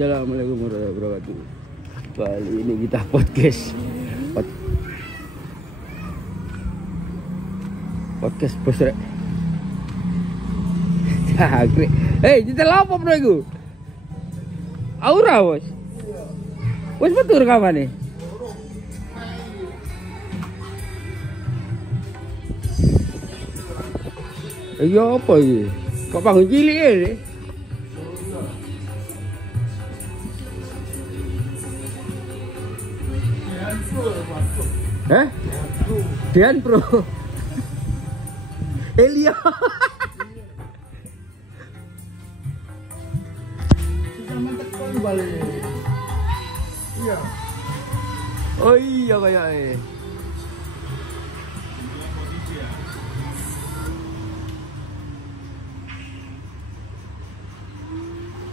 Assalamualaikum warahmatullahi wabarakatuh. Kali ini kita podcast bos rek. Jagre. Hei, nyetel apa bro iku? Aura bos. Wes betul rekaman nih. Iya apa iki? Kok panggung cilik ini? Hah? Dian Pro. Elia. Sama tekon balik. Iya. Oh iya kayaknya.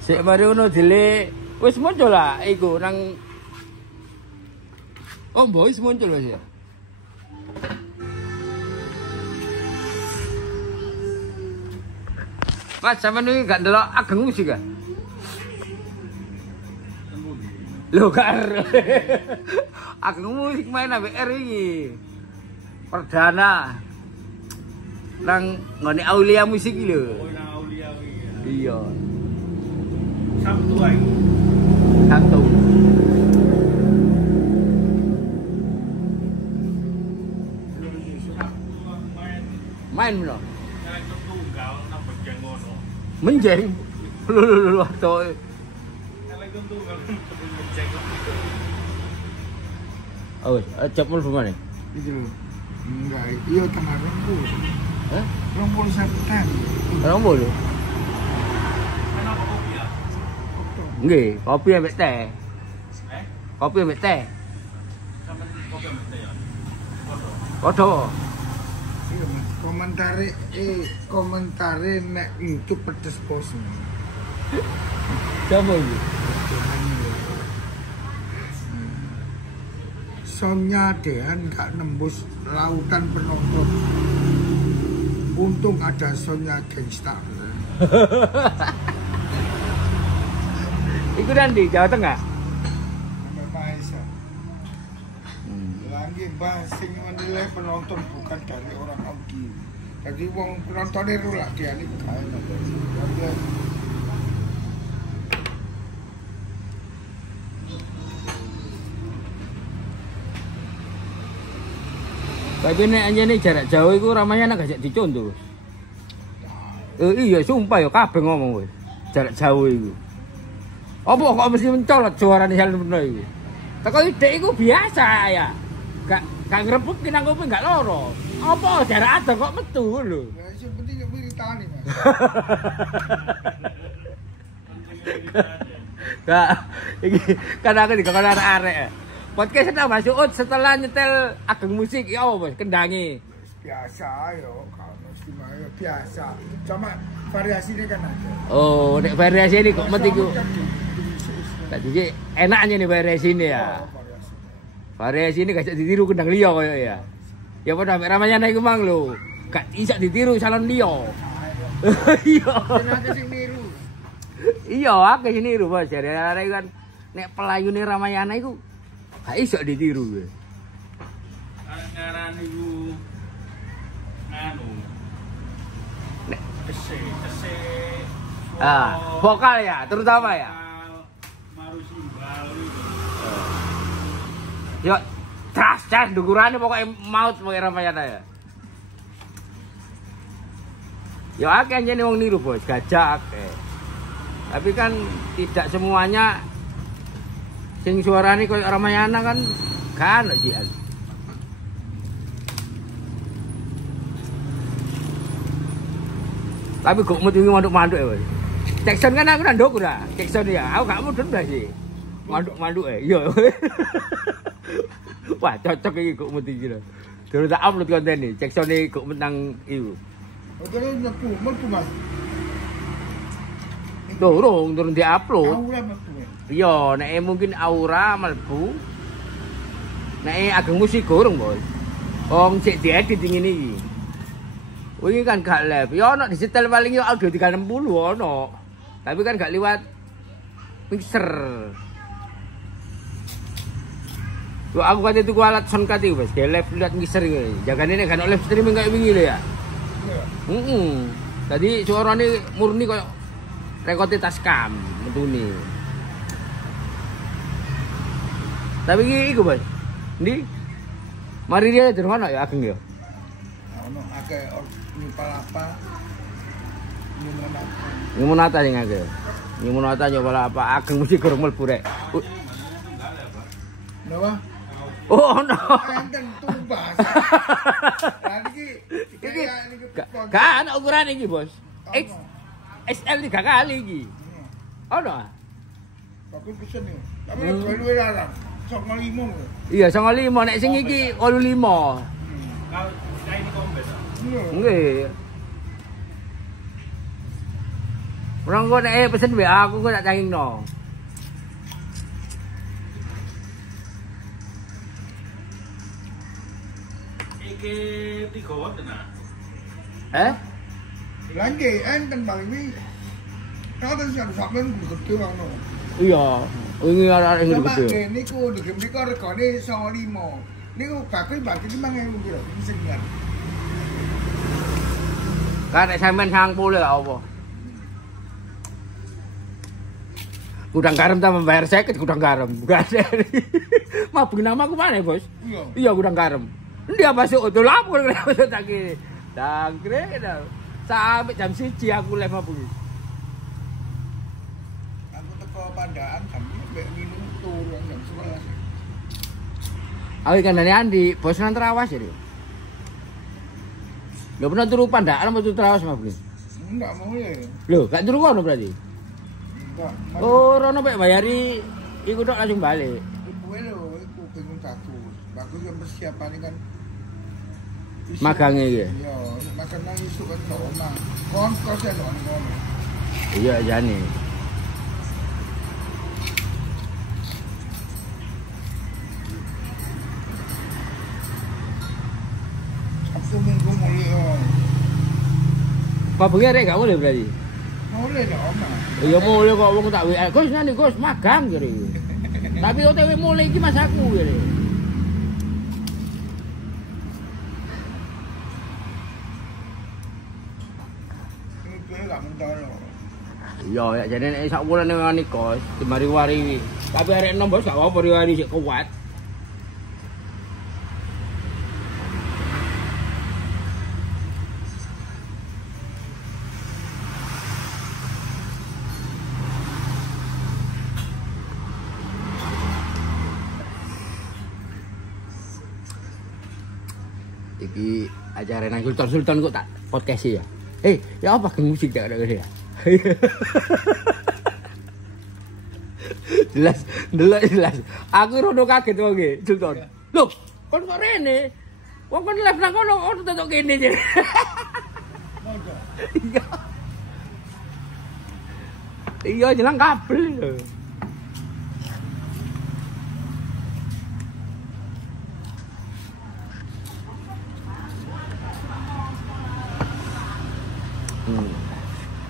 Sik mari ngono dile wis muncul lah iku nang. Oh, boys muncul Mas ya. Mas, sampean iki gak ndelok Ageng Musik gak? Lho karo. Ageng Musik main ambek R iki. Perdana. Nang ngene Aulia Musik iki lho. Oh, nang Aulia iki. Iya. Sabtu ae. Sabtu. Main belum? Elektro tunggal nang bagian ngono. Menjeng. Lho to. Elektro tunggal menjeng. Oh, cep mlebu mana? Itu lho. Enggak, iya tengah rembu. Hah? 20 Orang bolu. Kenapa kopi ya? Nggih, kopi ambek teh. Kopi ambek teh. Sampai kopi ambek teh ya. Padha. Iya, Mas. Komentare nek itu pedes bos. Siapa iki? Sonya Dean gak nembus lautan penonton. Untung ada Sonya Gangstar. Iku nanti Jawa Tengah. Sampai Maesa. Lagi bahas sing menilai penonton bukan dari orang audio. Jadi wong penontonnya rulak dia ini kae. Tapi nek anjene jarak jauh iku Ramayana gak dicontoh. Iya sumpah ya kabeh ngomong wis. Jarak jauh iku. Apa kok mesti mencolot suarane Helen Purno iku? Teko ide iku biasa ya. Gak ngrebut ki nang kopi gak loro. Apa jarak ada kok metu lho. Ya sing penting wiritane, Mas. Gak iki kan aku dikon arek-arek. Podcast kita masuk setelah nyetel Ageng Musik ya apa Bos? Kendangi. Biasa yo, kalau istimewa biasa. Cuma variasinya kan ada. Oh, nek variasi ini kok mati ku. Tadi enaknya nih variasi ini ya. Variasi ini gak ditiru kendang liya koyo ya. Ya padha mek Ramayana iku mang lho. Gak iso ditiru salon liya. Iya. Jenenge sing niru. Iya, akeh sing niru Bos. Jare arek kan nek pelayune Ramayana iku gak iso ditiru kowe. Ngarani ku anu. Kese. Vokal ya, terutama ya. Maru simbal. Yo, cas dukurane pokoknya maut pakai Ramayana ya. Yo akeh anjene wong niru Bos, gajak. Tapi kan tidak semuanya sing suarane koyo Ramayana kan kan sih. Tapi kok mesti manduk-manduk ya, Bos. Jackson kan aku nang ndoku dah. Jackson ya, aku gak mudun dah sih. Manduk-manduk iya. Wah, cocok iki kok mesti iki lho. Durung tak upload konten iki. Jackson iki kok menang iku. Oke, metu Mas. Durung di-upload. Aura metu. Iya, nek mungkin Aura mlebu. Nek Ageng Musik gorong, Bos. Wong sik diedit ngene iki. Wingi kan gak live. Ya ono disetel paling yo audio 360 ono. Tapi kan gak liwat mixer. Yo aku kate tuku alat soundcard iki, Bos. Kayak live lihat mixer iki. Jagane nek gak ono live streaming kayak wingi lho ya. Heeh. Tadi suarane murni koyo rekote Tascam metune. Tapi iku, Bos. Ndi? Mari dia durung ono ya ageng ya. Ono akeh nyupal apa? Nyumunata sing akeh. Nyumunata nyupal apa ageng mesti gurung mlebu rek. Napa? Oh, no. Enten tumbas. Lah iki gak ana ukuran iki, Bos. XL 3 kali iki. Ono. Bagus pesen yo. Tapi luwe larang. 95. Iya, 95 nek sing iki 85. Kalau ini kombes. Nggih. Orang kok nek pesen WA aku kok tak cangingno. Iki 3 watt tenan. Lah nggih enten Bang ini. Katen sing sampeyan gede ngono. Iya, wingi arek ngene Sama gede. niku niku regane 95. Niku bagus berarti 5.000 kilo sing ngar. Karek sampean 90 gak apa. Gudang garam ta membayar 50 gudang garam. Gak ada. Mabuk namaku mana, Bos? Iya. Iya gudang garam. Dia masuk utul lapor tak kira. Dangkre sampai jam 1 aku live mabuk. Aku teko Pandaan sampe minum turun jam 11. Aku kandane Andi, bos nang Terawas ya. Lho pernah turu Pandaan apa turu Terawas mabuk? Enggak mau ya. Lho, gak turu kono berarti. Enggak. Oh, rono pek bayari iku tok langsung balik. Ibuke lho iku bingung bagus. Bagus yang persiapan kan. Magangnya iki. Iya, makan nang isu kan tok omah. Kos ya ngono. Iya, jane. Sabtu Minggu mulai yo. Mabuknya rek gak boleh berarti. Mulai nek omah. Iya mulai kok wong tak WA. Gus nani Gus magang jare. Tapi OTW mulai iki Mas aku jare. Iki gak mentolo. Iya, ya jane nek sak wulan ngene kos, dimari-wari. Tapi arek enom bos gak apa-apa riwari sik kuat. Iki acara nang Sultan kok tak podcast ya. Ya apa geng musik tak ada ya. jelas. Aku rono kaget wong e, Sultan. Loh, kon kok rene? Wong kon live nang kono kok tetok kene jare. Iya. Iya jelang kabel lho.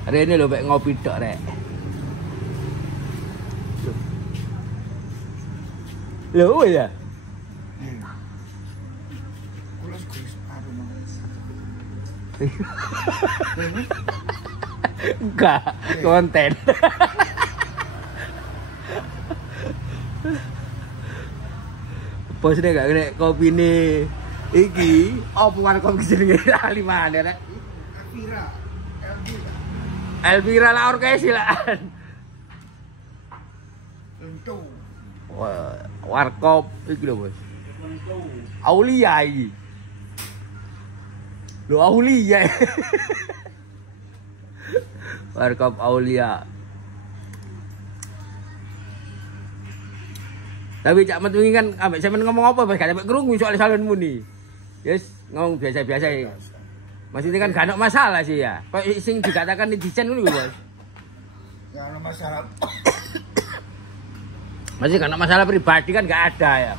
Rene lho mek ngopi tok rek. Lho ya. Kulos kuis aduh. Enggak, konten. Bos nek gak nek kopine iki opo warkop jenenge ali maneh rek. Elvira lah orkesilan. Tentu. Warkop iki lho, Bos. Aulia iki. Lho Aulia. Warkop Aulia. Tapi cak met wingi kan ambek sampean ngomong apa, Bos? Gak sampe krungu soal salonmu ni. Yes, ngomong biasa-biasa ya. Maksudnya kan gak ada masalah sih ya. Kok sing dikatakan netizen ngono, Bos. Gak ada masalah. Masih gak ada masalah pribadi kan gak ada ya.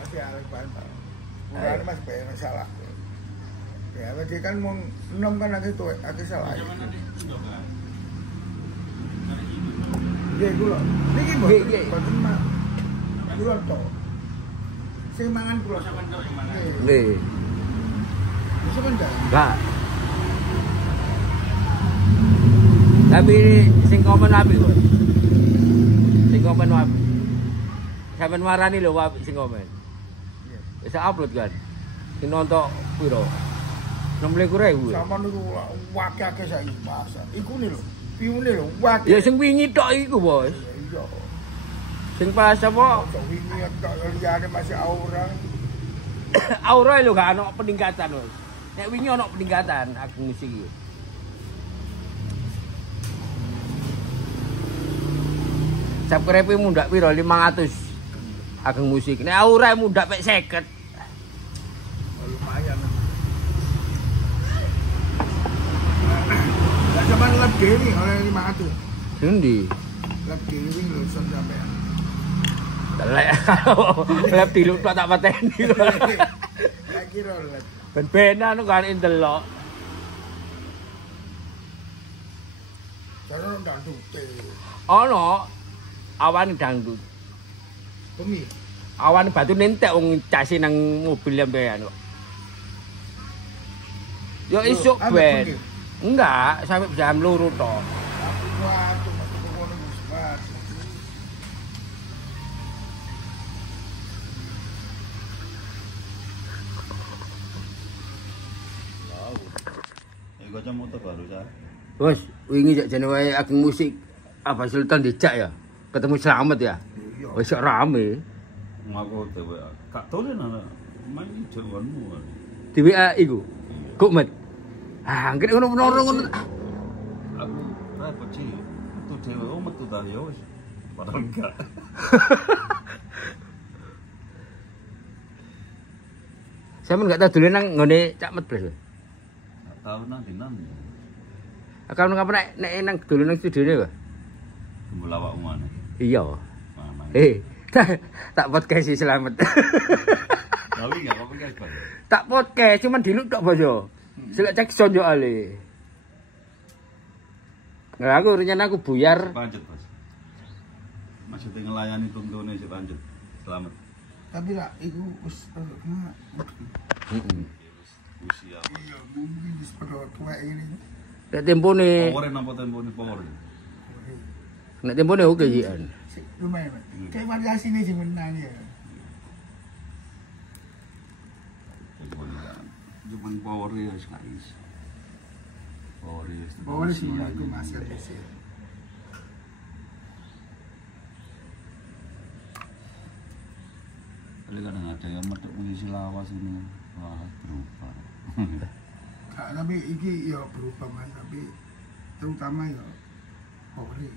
Masih harus bantah. Bukan masih banyak masalah. Ya, lagi kan mau 6 kan lagi tuh, lagi salah. Nggih kula. Niki Nggih, mboten nggih. mboten mah. Kula to. Sing mangan kula. Sampeyan kok yang mana? Nggih. Nggih. Sampeyan ndak? Enggak. Tapi sing komen apik kok. Sing komen apik. Sampeyan marani lho apik sing komen. Wis upload kan. Sing nonton piro? 16.000. Sama niku wakake saiki masa. Iku lho. Piune lho wak. Ya sing wingi tok iku, Bos. Iya. Sing pas apa? Kok wingi tok liyane masih aura. Aura lho gak ana peningkatan, Bos. Nek wingi ana peningkatan aku musik iki. Subscribe mundak piro 500 ageng musik. Nek aura mundak pek 50. Lumayan. Lah sampean lab dhewe oleh 500. Sing ndi? Lab dhewe lho sampean. Telek. Lep diluk tok tak pateni. Lah kira lab. Ben-benan kan ndelok. Cara ndak dute. Ana awan dangdut. Bengi. Awan batu nentek wong case nang mobil sampean kok. Yo isuk ben. Enggak, sampai jam 2 tok. Aku waduh metu ngono wis waduh. Iku aja motor baru saya. Bos, wingi jak jane wae ageng musik apa Sultan dijak ya. Ketemu Slamet ya. Iya. Wis sok rame. Ngaku dewe gak dolen ana main jawanmu. Di WA iku. Kok met. Ah, ngene ngono menoro ngono. Aku repot sih. Metu dewe metu ta ya wis. Padahal enggak. Sampeyan enggak tahu dolen nang ngene Cak Met Blas. Tahu nang dinan. Kapan kapan nek nang dolen nang studione kok. Gembul awak umane. Iya. Mama. Tak podcast sih Slamet. Tapi enggak apa-apa guys, Bang. Tak podcast cuman diluk tok Bos yo. Selek cek sonjo ale. Nah, aku rencana aku buyar. Lanjut, Bos. Maksudnya ngelayani tuntune sik lanjut. Selamat. Tapi lah iku wis Heeh. Usia. iya mungkin wis padha tuwek ini. Nek tempone, Power napa tempone power. nek tempone oke jian. Lumayan. Kayak variasine sing menang ya. Cuman power ya wis gak iso. Power ya. Bawa sih aku masih ada sih. Kadang ada yang metu musisi lawas ini. Wah, berubah. Tapi iki ya berubah Mas, tapi terutama ya Polri.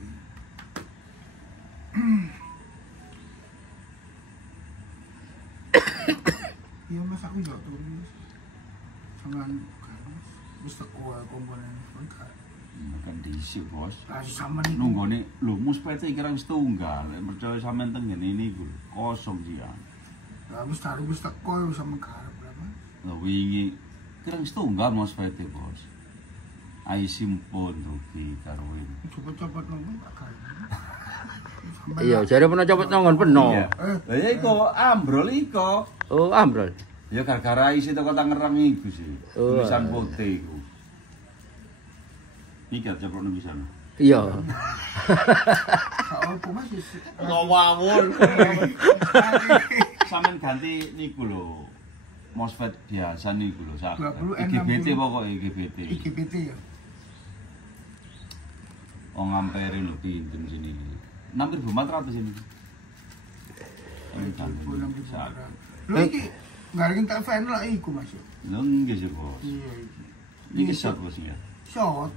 Iya Mas aku ya tulis. Sampeyan wis teko komponen kan. Kan diisi, Bos. Lah sampean iku Nunggone lho mus PT kira wis tunggal. Lek percaya sampean teng ngene niku kosong sian. lah wis taruh wis teko sama karep berapa? Lah wingi kira wis tunggal Mas PT, Bos. Ai simpon rugi karo ini. Cepet-cepet nongol tak kae. Iya, jare peno copot nongon peno. Lah ya iku ambrol iko. Oh, ambrol. Ya gara-gara isi teko Tangerang iku sih. Oh. Tulisan putih iku. Iki aja perlu bisa. Iya. Kau apa Mas wis Ngawur. Sampeyan ganti niku lho. MOSFET biasa niku lho, sak. 20, IGBT 60. pokoke IGBT. IGBT ya. Oh ngampere lho pinten sini. 6.400 ini. Ini ganti. Sak. Lho iki ngareng tak fan lah iku Mas. Lho nggih sih, Bos. Iya Iki shot Bos ya. shot.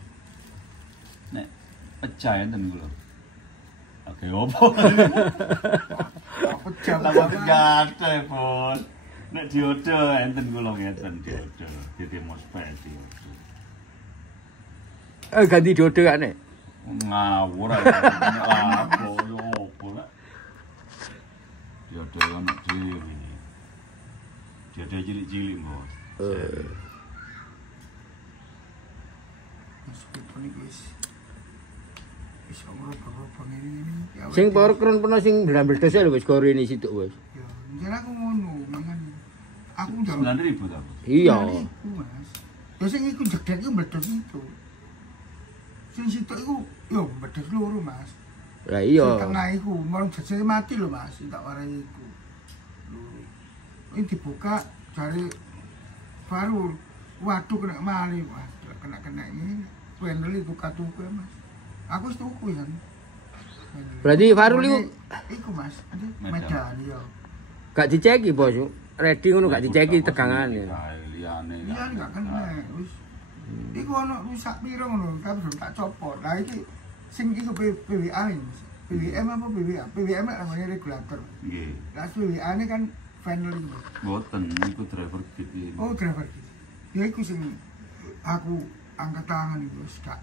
Nek pecah enten kula. Oke, opo? Apa jam Tambah gede, Bos. Nek diodo enten kula ngeten diodo. Dadi MOSFET diodo. Ganti dode kan nek. Ngawur ae. Lapo yo opo nek. Diodo ono dhewe. Diodo cilik-cilik, Bos. Meskipun iki wis Wis ora ngene. Ya, Sing power crown pernah sing blas-blas lho wis gore ini situ wis. Ya, jan aku ngono, makane. Aku njaluk 9.000 ta. Iya. iku, Mas. Ya sing iku jedek iku meledos itu. Sing situ iku yo meledos loro, Mas. Lah Sing iya. tengah iku, mau jajane mati lho, Mas. Tak warai iku. Lho. Ini dibuka cari baru. Waduh kena mali, Mas. Kena ini. Panel itu katuku, Mas. Aku wis tuku kan. Berarti Farul iku Mas, ada medan ya. gak diceki, Bos. Ready ngono gak diceki tegangane. Liyane. Iya enggak kena wis. Iku ono rusak piro ngono, tapi sudah tak copot. Lah iki sing iku PWA ini. PWM apa PWA? PWM namanya regulator. Nggih. Lah PWA ini kan panel itu. Boten niku driver kit iki. Oh, driver. Ya iku sing aku angkat tangan iku wis gak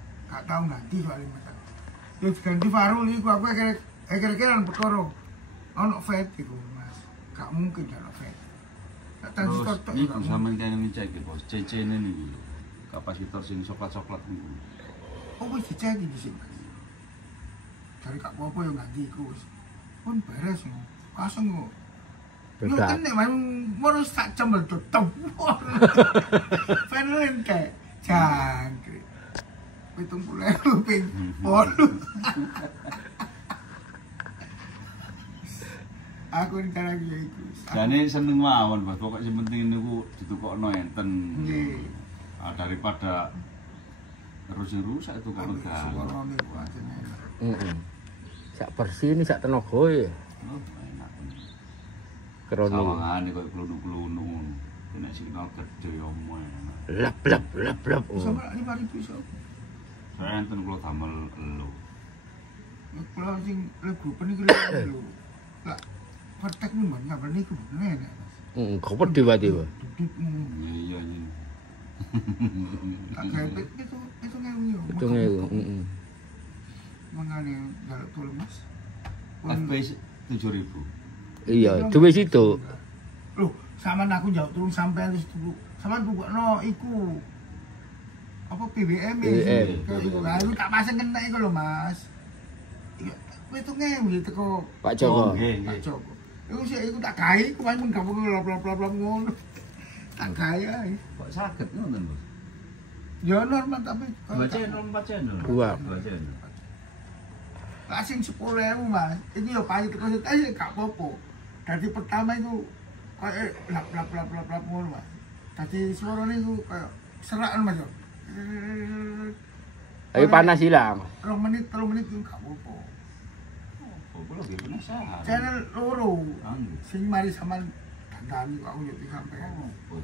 tau ganti soalnya Mas. Terus ganti Farul iku aku akhir-akhiran perkara ono vet iku Mas. Gak mungkin ono vet. Tak Terus transport tok niku iku. sampeyan kene ngecek Bos, CC-ne niku. Kapasitor sing coklat-coklat niku. Oh wis dicek di sini. Cari kak apa yang ganti iku wis. Pun beres no. Kosong kok. Yo Bedak. kan nek mau sak jam tutup. Fenlen kayak jangkrik. 70.000 ping 8. Aku ini cara dia iku. Jane seneng mawon Bos, pokok sing penting niku ditukokno enten. Nggih. Daripada terus rusak itu kan udah. Suarane kuwi jenenge. Heeh. Sak bersih ini sak tenaga ya. Oh, enak. Krono. Sawangane koyo klunu-klunu. Nek signal gede omo enak. Lap lap lap lap. Sampe 5.000 iso. Saya enten kula damel elo. Kalau sing lego peniki lho. Lah, praktek nih mbak, nggak berani kebenaran ya Mas. Heeh, kok pedhe wae, Pak. Dudukmu, Iya iya. tak kayak itu ngewi. Itu ngewu, heeh. Mangane jaluk tolong Mas. FPS 7.000. Iya, duwe situ. Loh, sama aku jauh turun sampai harus dulu. Sama aku no iku. Apa PBM PBM. Kayak iku. Lah, iku tak pasang kena iku lho Mas. Iya, itu ngewi teko Pak Joko. Nggih, Pak nggih. Joko. Iku tak gawe, kuwi mun gak perlu lap-lap ngono. Tak gawe ae. Kok saged ngoten, Bos? Ya normal tapi Dua channel, 4 channel. Dua. 2 channel. lah sing 10.000 Mas. Ini yo payu teko situ gak apa-apa. Dadi pertama iku kayak lap ngono Mas. Dadi suarane iku kayak serakan Mas yo. Ayo panas hilang. 2 menit 3 menit iku gak apa-apa. Oh, kula nggih penasaran. Channel loro Anggo. sing mari sampean dandani kok aku yo sampai. Oh,